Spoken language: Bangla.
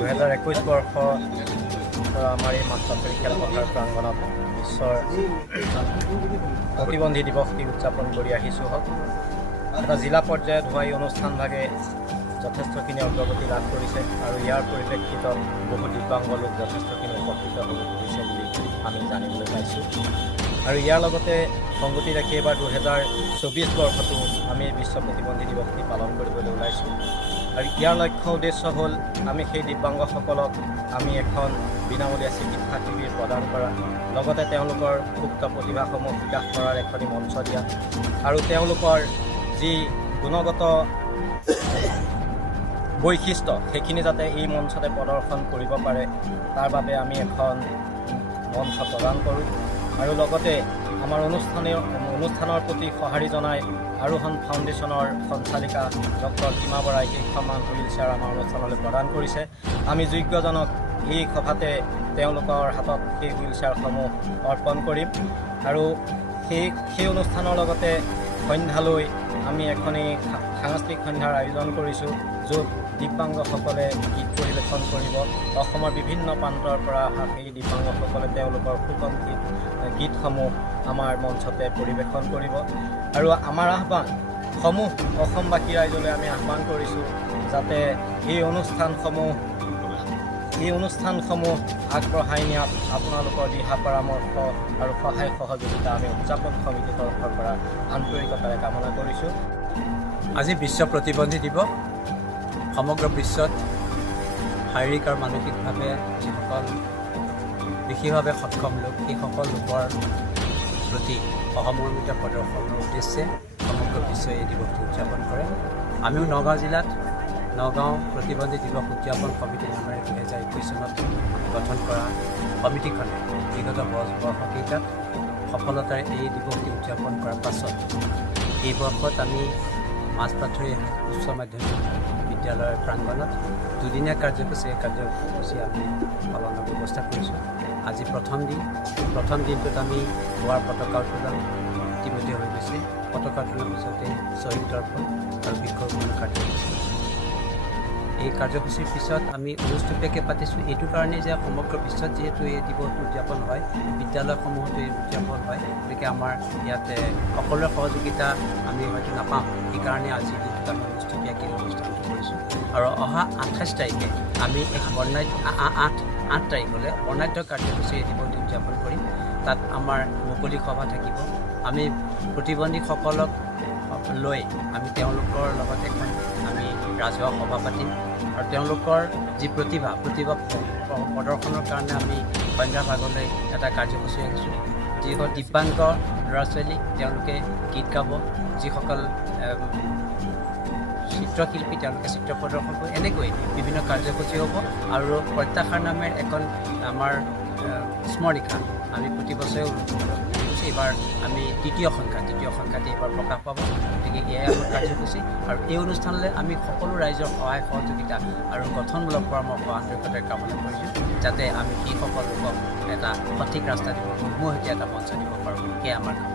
একৈছ বৰ্ষ আমাৰ এই মাছবাৰী খেলপথাৰ প্ৰাংগণত বিশ্বৰ প্ৰতিবন্ধী দিৱসটি উদযাপন কৰি আহিছোঁ হওক। এটা জিলা পৰ্যায়ত হোৱা এই অনুষ্ঠানভাগে যথেষ্টখিনি অগ্ৰগতি লাভ কৰিছে আৰু ইয়াৰ পৰিপ্ৰেক্ষিতত বহু দিব্যাংগ লোক যথেষ্টখিনি উপকৃত হ'ব ধৰিছে বুলি আমি জানিবলৈ পাইছোঁ। আৰু ইয়াৰ লগতে সংগতি ৰাখি এইবাৰ দুহেজাৰ চৌবিছ বৰ্ষতো আমি বিশ্ব প্ৰতিবন্ধী দিৱসটি পালন কৰিবলৈ আৰু ইয়াৰ লক্ষ্য উদ্দেশ্য হ'ল আমি সেই দিব্যাংগসকলক আমি এখন বিনামূলীয়া চিকিৎসা শিবিৰ প্ৰদান কৰা লগতে তেওঁলোকৰ সুপ্ত প্ৰতিভাসমূহ বিকাশ কৰাৰ এখনি মঞ্চ দিয়া আৰু তেওঁলোকৰ যি গুণগত বৈশিষ্ট্য সেইখিনি যাতে এই মঞ্চতে প্ৰদৰ্শন কৰিব পাৰে তাৰ বাবে আমি এখন মঞ্চ প্ৰদান কৰোঁ। আৰু লগতে আমাৰ অনুষ্ঠানীয় অনুষ্ঠানৰ প্ৰতি সঁহাৰি জনাই আৰোহণ ফাউণ্ডেশ্যনৰ সঞ্চালিকা ডক্টৰ সীমা বৰাই কেইখনমান হুইল চেয়াৰ আমাৰ অনুষ্ঠানলৈ প্ৰদান কৰিছে। আমি যোগ্যজনক এই সভাতে তেওঁলোকৰ হাতত সেই হুইল চেয়াৰসমূহ অৰ্পণ কৰিম। আৰু সেই সেই অনুষ্ঠানৰ লগতে সন্ধ্যালৈ আমি এখনি সাংস্কৃতিক সন্ধ্যাৰ আয়োজন কৰিছোঁ য'ত দিব্যাংগসকলে গীত পৰিৱেশন কৰিব। অসমৰ বিভিন্ন প্ৰান্তৰ পৰা অহা সেই দিব্যাংগসকলে তেওঁলোকৰ সুকণ্ঠিত গীতসমূহ আমাৰ মঞ্চতে পৰিৱেশন কৰিব। আৰু আমাৰ আহ্বান সমূহ অসমবাসী ৰাইজলৈ আমি আহ্বান কৰিছোঁ যাতে এই অনুষ্ঠানসমূহ এই অনুষ্ঠানসমূহ আগবঢ়াই নিয়াত আপোনালোকৰ দিহা পৰামৰ্শ আৰু সহায় সহযোগিতা আমি উদযাপন সমিতিৰ তৰফৰ পৰা আন্তৰিকতাৰে কামনা কৰিছোঁ। আজি বিশ্ব প্ৰতিবন্ধী দিৱস। সমগ্ৰ বিশ্বত শাৰীৰিক আৰু মানসিকভাৱে যিসকল বিশেষভাৱে সক্ষম লোক সেইসকল লোকৰ প্ৰতি সহমৰ্মিতা প্ৰদৰ্শনৰ উদ্দেশ্যে সমগ্ৰ বিশ্বই এই দিৱসটো উদযাপন কৰে। আমিও নগাঁও জিলাত নগাঁও প্ৰতিবন্ধী দিৱস উদযাপন সমিতি নামেৰে দুহেজাৰ একৈছ চনত গঠন কৰা সমিতিখনে বিগত বৰ্ষ বৰ্ষকেইটাত সফলতাৰে এই দিৱসটি উদযাপন কৰাৰ পাছত এই বৰ্ষত আমি মাছপাথৰী উচ্চ মাধ্যমিক বিদ্যালয়ৰ প্ৰাংগণত দুদিনীয়া কাৰ্যসূচী এই কাৰ্যসূচী আমি পালনৰ ব্যৱস্থা কৰিছোঁ। আজি প্ৰথম দিন। প্ৰথম দিনটোত আমি পুৱাৰ পতাকা উত্তোলন ইতিমধ্যে হৈ গৈছে। পতাকা উত্তোলনৰ পিছতে শ্বহীদ দৰ্পণ আৰু বৃক্ষৰোপণ কাৰ্যসূচী। এই কাৰ্যসূচীৰ পিছত আমি অনুষ্টুপীয়াকৈ পাতিছোঁ। এইটো কাৰণেই যে সমগ্ৰ বিশ্বত যিহেতু এই দিৱসটো উদযাপন হয় বিদ্যালয়সমূহতো এই উদযাপন হয় গতিকে আমাৰ ইয়াতে সকলোৰে সহযোগিতা আমি হয়তো নাপাম সেইকাৰণে আজিৰ দিনটোত আমি অনুষ্টুপীয়াকৈ অনুষ্ঠানটো কৰিছোঁ। আৰু অহা আঠাইছ তাৰিখে আমি এক বৰ্ণাঢ্য আঠ আঠ তাৰিখলৈ বৰ্ণাঢ্য কাৰ্যসূচী এই দিৱসটো উদযাপন কৰিম। তাত আমাৰ মুকলি সভা থাকিব। আমি প্ৰতিবন্ধীসকলক লৈ আমি তেওঁলোকৰ লগত এখন আমি ৰাজহুৱা সভা পাতিম। আৰু তেওঁলোকৰ যি প্ৰতিভা প্ৰতিভা প্ৰদৰ্শনৰ কাৰণে আমি সন্ধ্যা ভাগলৈ এটা কাৰ্যসূচী ৰাখিছোঁ। যিসকল দিব্যাংগ ল'ৰা ছোৱালী তেওঁলোকে গীত গাব, যিসকল চিত্ৰশিল্পী, তেওঁলোকে চিত্ৰ প্ৰদৰ্শন কৰিব এনেকৈ বিভিন্ন কাৰ্যসূচী হ'ব আৰু প্ৰত্যাশাৰ নামেৰে এখন আমাৰ স্মৰণিকা আমি প্ৰতি বছৰে কৰিছোঁ এইবাৰ আমি তৃতীয় সংখ্যা, তৃতীয় সংখ্যাতে এইবাৰ প্ৰকাশ পাব। গতিকে এয়াই আমাৰ কাৰ্যসূচী। আৰু এই অনুষ্ঠানলৈ আমি সকলো ৰাইজৰ সহায় সহযোগিতা আৰু গঠনমূলক পৰামৰ্শ আন্তৰিকতাৰে কামনা কৰিছোঁ, যাতে আমি সেইসকল লোকক এটা সঠিক ৰাস্তা দিব সমূহীয়া এটা মঞ্চ দিব পাৰোঁ। সেয়াই আমাৰ কাম